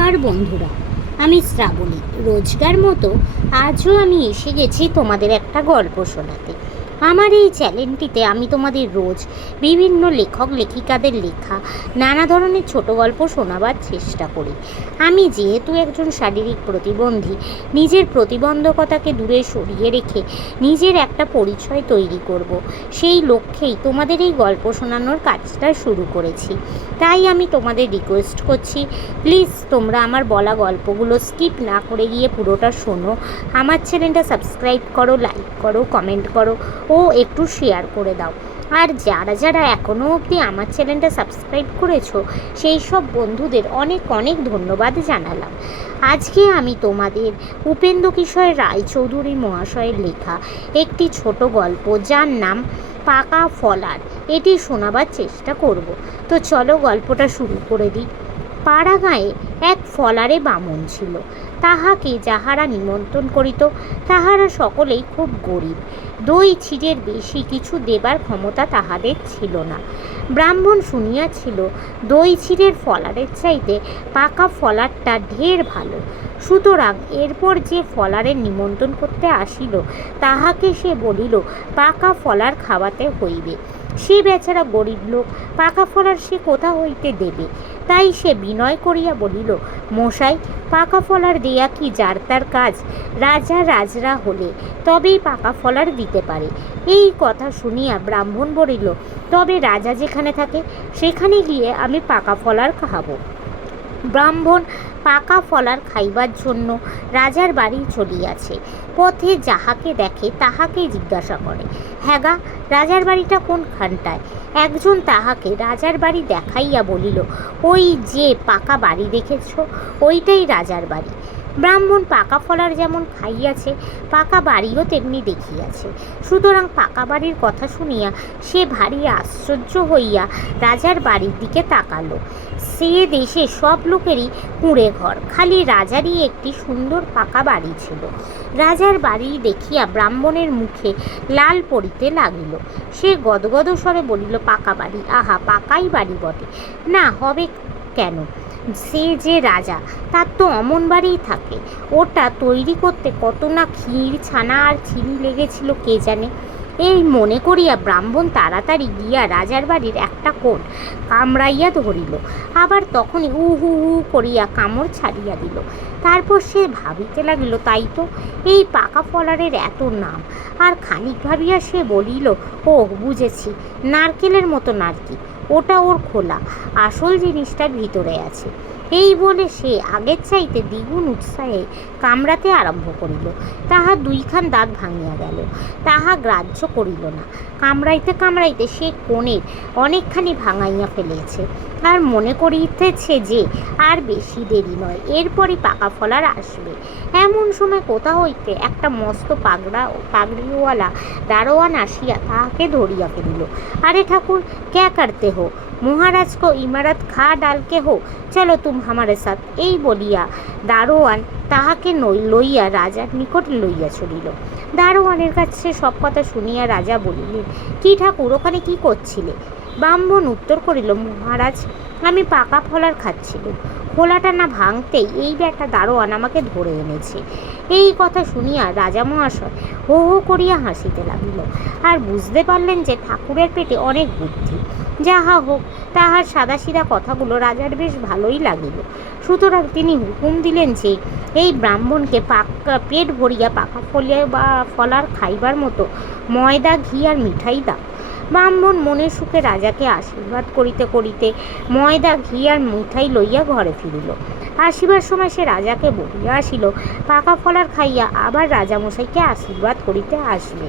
নমস্কার বন্ধুরা আমি শ্রাবণী। রোজগার মতো আজও আমি এসে গেছি তোমাদের একটা গল্প শোনাতে। আমার এই চ্যানেলটিতে আমি তোমাদের রোজ বিভিন্ন লেখক, লেখিকাদের লেখা, নানা ধরনের ছোট গল্প শোনাবার চেষ্টা করি। আমি যেহেতু একজন শারীরিক প্রতিবন্ধী, নিজের প্রতিবন্ধকতাকে দূরে সরিয়ে রেখে নিজের একটা পরিচয় তৈরি করব, সেই লক্ষ্যেই তোমাদের এই গল্প শোনানোর কাজটা শুরু করেছি। তাই আমি তোমাদের রিকোয়েস্ট করছি প্লিজ তোমরা আমার বলা গল্পগুলো স্কিপ না করে গিয়ে পুরোটা শোনো। আমার চ্যানেলটা সাবস্ক্রাইব করো লাইক করো কমেন্ট করো। ও একটু শেয়ার করে দাও। আর যারা যারা এখনও অবধি আমার চ্যানেলটা সাবস্ক্রাইব করেছ, সেই সব বন্ধুদের অনেক অনেক ধন্যবাদ জানালাম। আজকে আমি তোমাদের উপেন্দ্র কিশোর রায়চৌধুরী মহাশয়ের লেখা একটি ছোট গল্প, যার নাম পাকা ফলার, এটি শোনাবার চেষ্টা করব। তো চলো গল্পটা শুরু করে দিই। পাড়া গাঁয়ে এক ফলারে বামন ছিল। তাহাকে যাহারা নিমন্ত্রণ করিত, তাহারা সকলেই খুব গরিব। দই ছিটের বেশি কিছু দেবার ক্ষমতা তাহাদের ছিল না। ব্রাহ্মণ শুনিয়াছিল, দই ছিটের ফলারের চাইতে পাকা ফলারটা ঢের ভালো। সুতরাং এরপর যে ফলারের নিমন্ত্রণ করতে আসিল, তাহাকে সে বলিল, পাকা ফলার খাওয়াতে হইবে। সে বেচারা গরিব লোক, পাকা ফলার সে কোথা হইতে দেবে? তাই সে বিনয় করিয়া বলিল, মশাই, পাকা ফলার দেয়া কি যার তার কাজ? রাজা রাজরা হলে তবেই পাকা ফলার দিতে পারে। এই কথা শুনিয়া ব্রাহ্মণ বলিল, তবে রাজা যেখানে থাকে, সেখানে গিয়ে আমি পাকা ফলার খাব ব্রাহ্মণ পাকা ফলার খাইবার জন্য রাজার বাড়ি চলিয়াছে। পথে যাহাকে দেখে তাহাকেই জিজ্ঞাসা করে, হ্যাগা, রাজার বাড়িটা কোনখানটায়? একজন তাহাকে রাজার বাড়ি দেখাইয়া বলিল, ওই যে পাকা বাড়ি দেখেছ, ওইটাই রাজার বাড়ি। ব্রাহ্মণ পাকা ফলার যেমন খাইয়াছে, পাকা বাড়িও তেমনি দেখিয়াছে। সুতরাং পাকা বাড়ির কথা শুনিয়া সে ভারী আশ্চর্য হইয়া রাজার বাড়ির দিকে তাকালো। সে দেশে সব লোকেরই কুঁড়ে ঘর। খালি রাজারই একটি সুন্দর পাকা বাড়ি ছিল। রাজার বাড়ি দেখিয়া ব্রাহ্মণের মুখে লাল পড়িতে লাগিল। সে গদগদ স্বরে বলিল, পাকা বাড়ি, আহা, পাকাই বাড়ি বটে। না, হবে কেন? সে যে রাজা, তার তো অমন বাড়িই থাকে। ওটা তৈরি করতে কত না ক্ষীর, ছানা আর চিনি লেগেছিল, কে জানে? এই মনে করিয়া ব্রাহ্মণ তাড়াতাড়ি গিয়া রাজার বাড়ির একটা কোট কামড়াইয়া ধরিল। আবার তখনই হু হু হু করিয়া কামড় ছাড়িয়া দিল। তারপর সে ভাবিতে লাগিল, তাই তো, এই পাকা ফলারের এত নাম। আর খানিক ভাবিয়া সে বলিল ও বুঝেছি, নারকেলের মতো নারকি ওটা ওর খোলা। আসল জিনিসটা ভিতরে আছে। এই বলে সে আগের চাইতে দ্বিগুণ উৎসাহে কামড়াতে আরম্ভ করিল। তাহা দুইখান দাঁত ভাঙিয়া গেল। তাহা গ্রাহ্য করিল না। কামড়াইতে কামড়াইতে সে কোণের অনেকখানি ভাঙাইয়া ফেলিয়াছে আর মনে করিতেছে যে আর বেশি দেরি নয়, এরপরই পাকা ফলার আসবে। এমন সময় কোথা হইতে একটা মস্ত পাগড়া পাগড়িওয়ালা দারোয়ান আসিয়া তাহাকে ধরিয়া ফেলিল। আরে ঠাকুর ক্যা করতে হো? মহারাজ কো ইমারত খা ডালকে হো। চলো তুম হামারে সাথ। এই বলিয়া দারোয়ান তাহাকে নই, লইয়া রাজার নিকট লইয়া চলিল। দারোয়ানের কাছে সব কথা শুনিয়া রাজা বলিলেন, কি ঠাকুর, ওখানে কি করছিলে? ব্রাহ্মণ উত্তর করিল, মহারাজ, আমি পাকা ফলার খাচ্ছিলাম খোলাটা না ভাঙতেই এই ব্যাটা দারোয়ান আমাকে ধরে এনেছে। এই কথা শুনিয়া রাজা মহাশয় হো হো করিয়া হাসিতে লাগিল। আর বুঝতে পারলেন যে ঠাকুরের পেটে অনেক বুদ্ধি। যাহা হোক, তাহার সাদাসিধা কথাগুলো রাজার বেশ ভালোই লাগিল। সুতরাং তিনি হুকুম দিলেন যে, এই ব্রাহ্মণকে পাকা পেট ভরিয়া পাকা ফলিয়া বা ফলার খাইবার মতো ময়দা, ঘি আর মিঠাই দাও। ব্রাহ্মণ মনের সুখে রাজাকে আশীর্বাদ করিতে করিতে ময়দা, ঘি আর মিঠাই লইয়া ঘরে ফিরিল। আসিবার সময় সে রাজাকে বলিয়া আসিল, পাকা ফলার খাইয়া আবার রাজামশাইকে আশীর্বাদ করিতে আসবে।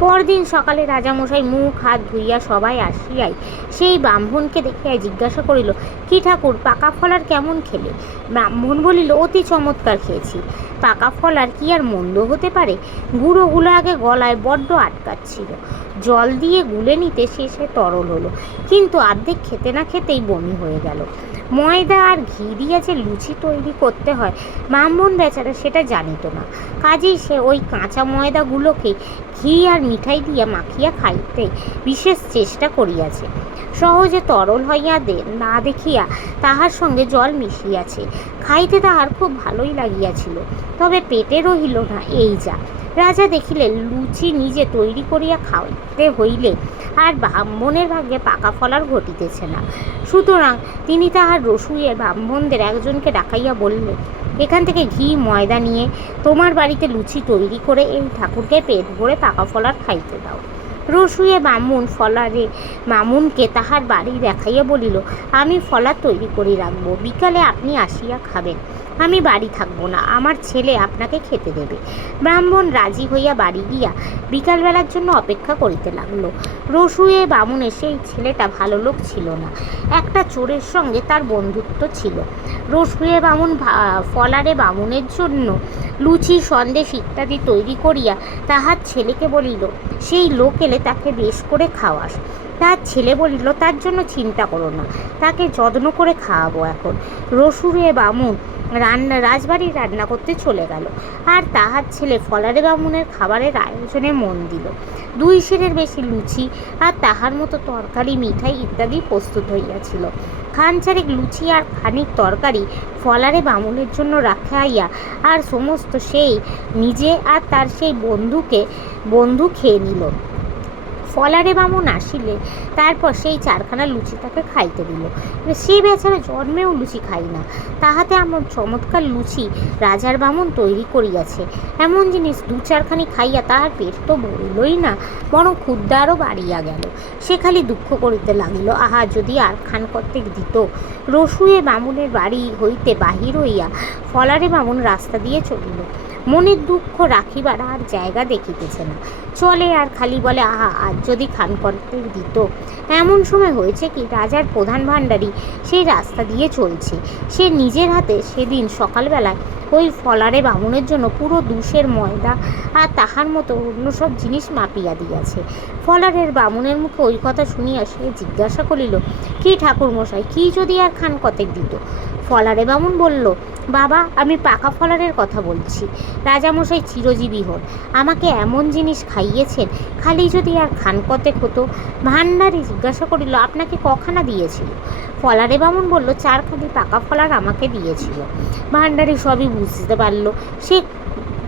পরদিন সকালে রাজামশাই মুখ, হাত ধুইয়া সবাই আসিয়াই সেই ব্রাহ্মণকে দেখিয়া জিজ্ঞাসা করিল, কি ঠাকুর, পাকা ফলার কেমন খেলে? ব্রাহ্মণ বলিল, অতি চমৎকার খেয়েছি। পাকা ফলার কি আর মন্দ হতে পারে? গুঁড়োগুলো আগে গলায় বড্ড আটকাচ্ছিল। জল দিয়ে গুলে নিতে শেষে তরল হলো। কিন্তু অর্ধেক খেতে না খেতেই বমি হয়ে গেল। ময়দা আর ঘি দিয়ে যে লুচি তৈরি করতে হয়, ব্রাহ্মণ বেচারা সেটা জানিত না। কাজেই সে ওই কাঁচা ময়দাগুলোকে ঘি আর মিঠাই দিয়া মাখিয়া খাইতে বিশেষ চেষ্টা করিয়াছে। সহজে তরল হইয়া দে, না দেখিয়া তাহার সঙ্গে জল মিশিয়াছে। খাইতে তাহার খুব ভালোই লাগিয়াছিল। তবে পেটে রহিল না, এই যা। রাজা দেখিলে লুচি নিজে তৈরি করিয়া খাইতে হইলে আর ব্রাহ্মণের ভাগ্যে পাকা ফলার ঘটিতেছে না। সুতরাং তিনি তাহার রসুইয়ের ব্রাহ্মণদের একজনকে ডাকাইয়া বললেন, এখান থেকে ঘি, ময়দা নিয়ে তোমার বাড়িতে লুচি তৈরি করে এই ঠাকুরকে পেট ভরে পাকা ফলার খাইতে দাও। রসুয়ে বামুন ফলারে মামুনকে তাহার বাড়ি দেখাইয়া বলিল, আমি ফলার তৈরি করে রাখব, বিকালে আপনি আসিয়া খাবেন। আমি বাড়ি থাকব না, আমার ছেলে আপনাকে খেতে দেবে। ব্রাহ্মণ রাজি হইয়া বাড়ি গিয়া বিকালবেলার জন্য অপেক্ষা করিতে লাগল। রসুয়ে বামুনে সেই ছেলেটা ভালো লোক ছিল না। একটা চোরের সঙ্গে তার বন্ধুত্ব ছিল। রসুয়ে বামুন ফলারে বামুনের জন্য লুচি, সন্দেশ ইত্যাদি তৈরি করিয়া তাহার ছেলেকে বলিল, সেই লোক এলে তাকে বেশ করে খাওয়াস। তার ছেলে বলিল, তার জন্য চিন্তা করো না, তাকে যত্ন করে খাওয়াবো এখন। রসুরে বামুন রান্না রাজবাড়ির রান্না করতে চলে গেল। আর তাহার ছেলে ফলারে বামুনের খাবারের আয়োজনে মন দিল। দুই সেরের বেশি লুচি আর তাহার মতো তরকারি, মিঠাই ইত্যাদি প্রস্তুত হইয়াছিল। খান চারেক লুচি আর খানিক তরকারি ফলারে বামুনের জন্য রাখাইয়া আর সমস্ত সেই নিজে আর তার সেই বন্ধুকে, বন্ধু খেয়ে নিল। ফলারে বামুন আসিলে তারপর সেই চারখানা লুচি তাকে খাইতে দিল। সে বেচারা জন্মেও লুচি খাই না। তাহাতে আমার চমৎকার লুচি রাজার বামুন তৈরি করিয়াছে। এমন জিনিস দু চারখানি খাইয়া তাহার পেট তো ভরিলই না, বরং ক্ষুদ্র আরও বাড়িয়া গেল। সে খালি দুঃখ করিতে লাগিল, আহা, যদি আর খান কর্তেক দিত। রসুয়ে বামুনের বাড়ি হইতে বাহির হইয়া ফলারে বামুন রাস্তা দিয়ে চলিল। মনের দুঃখ রাখিবার আর জায়গা দেখিতেছে না। চলে আর খালি বলে, আহা, আজ যদি খান করতে দিত। এমন সময় হয়েছে কি, রাজার প্রধান ভাণ্ডারী সেই রাস্তা দিয়ে চলছে। সে নিজের হাতে সেদিন সকালবেলায় ওই ফলারে বামুনের জন্য পুরো দুশের ময়দা আর তাহার মতো অন্য সব জিনিস মাপিয়া দিয়াছে। ফলারের বামুনের মুখে ওই কথা শুনিয়া সে জিজ্ঞাসা করিল, কি ঠাকুর মশাই কি যদি আর খান কতেক দিত? ফলারে বামুন বলল, বাবা, আমি পাকা ফলারের কথা বলছি। রাজামশাই চিরজীবী হন। আমাকে এমন জিনিস খাইয়েছেন, খালি যদি আর খান কতেক হতো? ভান্ডারি জিজ্ঞাসা করিল, আপনাকে কখানা দিয়েছিল? ফলারে বামুন বলল, চারখানি পাকা ফলার আমাকে দিয়েছিল। ভান্ডারি সবই বুঝতে পারল, সে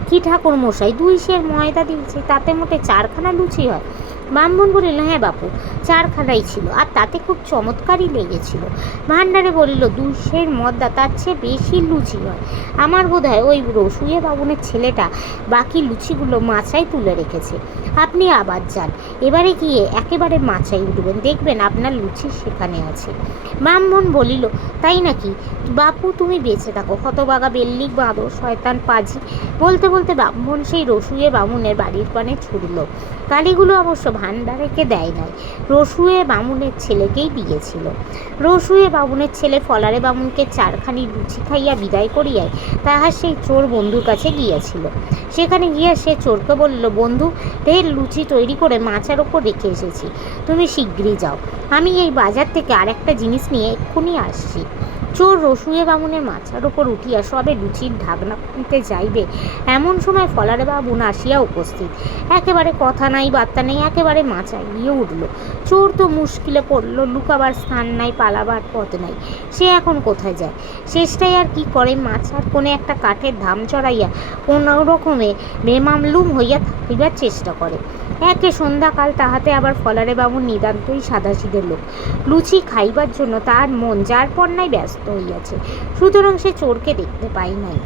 কি ঠাকুর মশাই দুই সের ময়দা দিয়েছে, তাতে মোটে চারখানা লুচি হয়। ব্রাহ্মণ বলিল হ্যাঁ বাপু, চারখানাই ছিল আর তাতে খুব চমৎকারই লেগেছিল। ভান্ডারে বলিল দুই সের মদ্দা তার চেয়ে বেশি লুচি হয় আমার বোধ হয় ওই রসুয়ে বাবুনের ছেলেটা বাকি লুচিগুলো মাচায় তুলে রেখেছে। আপনি আবার যান। এবারে গিয়ে একেবারে মাচায় উঠবেন। দেখবেন আপনার লুচি সেখানে আছে। ব্রাহ্মণ বলিল, তাই নাকি? বাপু, তুমি বেঁচে থাকো। হতবাগা বেল্লিক, বাঁদর, শয়তান, পাজি। বলতে বলতে ব্রাহ্মণ সেই রসুয়ে বামুনের বাড়ির পানে ছুটল। কালিগুলো অবশ্য ভান্ডারেকে দেয় নাই। রসুয়ে বামুনের ছেলেকেই দিয়েছিল। রসুয়ে বামুনের ছেলে ফলারে বামুনকে চারখানি লুচি খাইয়া বিদায় করিয়াই তাহার সেই চোর বন্ধুর কাছে গিয়েছিল। সেখানে গিয়া সে চোরকে বলল, বন্ধু ঢের লুচি তৈরি করে মাচার ওপর রেখে এসেছি। তুমি শীঘ্রই যাও। আমি এই বাজার থেকে আরেকটা জিনিস নিয়ে এক্ষুনি আসছি। চোর রসুয়ে বামুনের মাচার ওপর উঠিয়া সবে লুচির ঢাকনা খুলতে যাইবে। এমন সময় ফলারে বাবুন আসিয়া উপস্থিত। একেবারে কথা নাই, বার্তা নেই, একেবারে মাচায় গিয়ে উঠল। চোর তো মুশকিলে পড়ল, লুকাবার স্থান নাই, পালাবার পথ নাই। সে এখন কোথায় যায়? শেষটাই আর কি করে? মাছার কোণে একটা কাঠের ধাম চড়াইয়া কোনো রকমে বেমামলুম হইয়া থাকিবার চেষ্টা করে। একে সন্ধ্যাকাল তাহাতে আবার ফলারে বাবু নিতান্তই সাদাসিধে লোক। লুচি খাইবার জন্য তার মন যার পণ্যায় ব্যস্ত হইয়াছে। সুতরাং সে চোরকে দেখতে পাই নাই।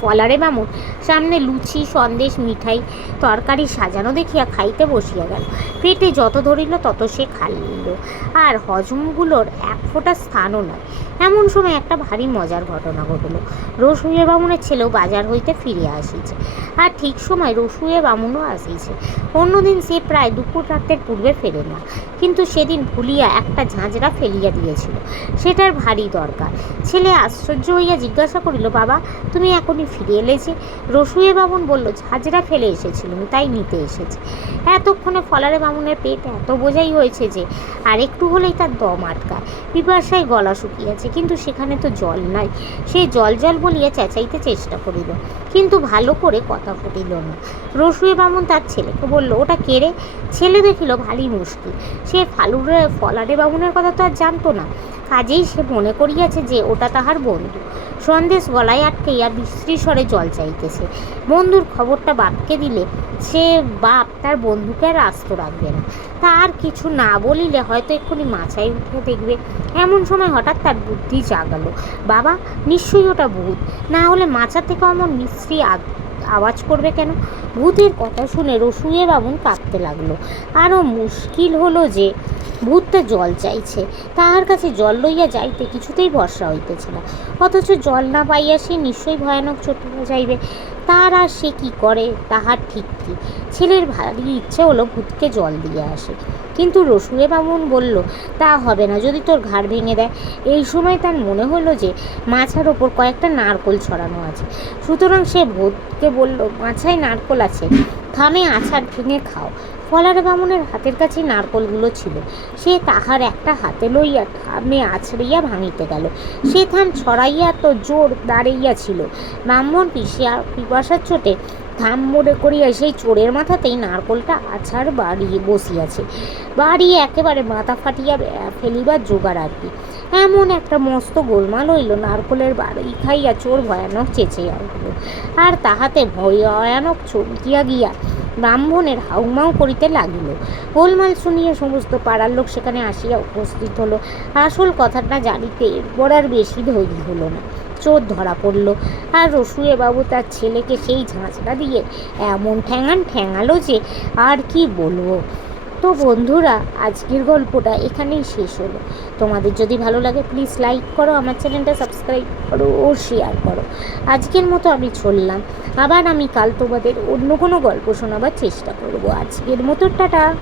ফলারে বামুন সামনে লুচি, সন্দেশ, মিঠাই, তরকারি সাজানো দেখিয়া খাইতে বসিয়া গেল। পেটে যত ধরিল তত সে খাইল। আর হজমগুলোর এক ফোঁটা স্থানও নয় এমন সময় একটা ভারী মজার ঘটনা ঘটলো। রসুইয়ে বামুনের ছেলেও বাজার হইতে ফিরে আসিছে। আর ঠিক সময় রসুয়ে বামুনও আসিছে। অন্যদিন সে প্রায় দুপুর রাতের পূর্বে ফেরে না। কিন্তু সেদিন ভুলিয়া একটা ঝাঁঝরা ফেলিয়া দিয়েছিল। সেটার ভারী দরকার। ছেলে আশ্চর্য হইয়া জিজ্ঞাসা করিল, বাবা, তুমি এখনই ফিরে এলে যে? রসুয়ে বামুন বলল, ঝাঁঝরা ফেলে এসেছিলুম, তাই নিতে এসেছি। এতক্ষণে ফলারে বামুনের পেট এত বোঝাই হয়েছে যে, আর একটু হলেই তার দম আটকায়। পিপাসায় গলা শুকিয়েছে। কিন্তু সেখানে তো জল নাই। সে জল জল বলিয়া চেঁচাইতে চেষ্টা করিল, কিন্তু ভালো করে কথা ফুটিল না। রসুয়ে বামুন তার ছেলেকে বলল, ওটা কেড়ে ছেলে দেখিল ভারী মুশকিল। সে ফালুরে, ফলারে বামুনের কথা তো আর জানতো না। কাজেই সে মনে করিয়াছে যে ওটা তাহার বন্ধু। সন্দেশ গলায় আটকাইয়া স্বরে জল চাইতেছে। বন্ধুর খবরটা বাপকে দিলে সে বাপ তার বন্ধুকে আর আস্ত রাখবে না। তার কিছু না বলিলে হয়তো এক্ষুনি মাছায় উঠে দেখবে। এমন সময় হঠাৎ তার বুদ্ধি জাগালো। বাবা, নিশ্চয়ই ওটা ভূত। না হলে মাচা থেকে অমন মিশ্রী আগ- আওয়াজ করবে কেন? ভূতের কথা শুনে রসুয়ে বামুন কাঁপতে লাগল। আরও মুশকিল হলো যে ভূতটা জল চাইছে। তাহার কাছে জল লইয়া যাইতে কিছুতেই ভরসা হইতেছে না। অথচ জল না পাইয়া সে নিশ্চয়ই ভয়ানক চটিয়া যাইবে তার আর সে কি করে? তাহার ঠিক কি? ছেলের ভারী ইচ্ছে হলো ভূতকে জল দিয়ে আসে। কিন্তু রসুরে বামুন বলল, তা হবে না, যদি তোর ঘাড় ভেঙে দেয়। এই সময় তার মনে হলো যে, মাছার ওপর কয়েকটা নারকোল ছড়ানো আছে। সুতরাং সে ভূতকে বলল, মাছায় নারকোল আছে, থামে আছাড় ভেঙে খাও। ফলার বামুনের হাতের কাছে নারকোলগুলো ছিল। সে তাহার একটা হাতে লইয়া থামে আছড়িয়া ভাঙিতে গেল। সে থাম ছড়াইয়া তো জোর দাঁড়াইয়া ছিল। ব্রাহ্মণ পিসিয়া পিপাসার চোটে থাম মোড়ে করিয়া সেই চোরের মাথাতেই নারকোলটা আছাড় বাড়িয়ে বসিয়াছে। বাড়িয়ে একেবারে মাথা ফাটিয়া ফেলিবার জোগাড় আর কি। এমন একটা মস্ত গোলমাল হইল নারকোলের বাড়ি খাইয়া চোর ভয়ানক চেঁচিয়া উঠিল। আর তাহাতে ভয়ানক চমকিয়া গিয়া ব্রাহ্মণের হাউমাউ করিতে লাগিল। গোলমাল শুনিয়া সমস্ত পাড়ার লোক সেখানে আসিয়া উপস্থিত হলো। আসল কথাটা জানিতে এরপর আর বেশি ধৈর্য হলো না। চোর ধরা পড়ল। আর রসুয়ে বাবু তার ছেলেকে সেই ঝাঁচটা দিয়ে এমন ঠ্যাঙান ঠ্যাঙালো যে, আর কি বলব? তো বন্ধুরা, আজকের গল্পটা এখানেই শেষ হলো। তোমাদের যদি ভালো লাগে প্লিজ লাইক করো, আমার চ্যানেলটা সাবস্ক্রাইব করো ও শেয়ার করো। আজকের মতো আমি চললাম। আবার আমি কাল তোমাদের অন্য কোনো গল্প শোনাবার চেষ্টা করব। আজকের মতো, টাটা!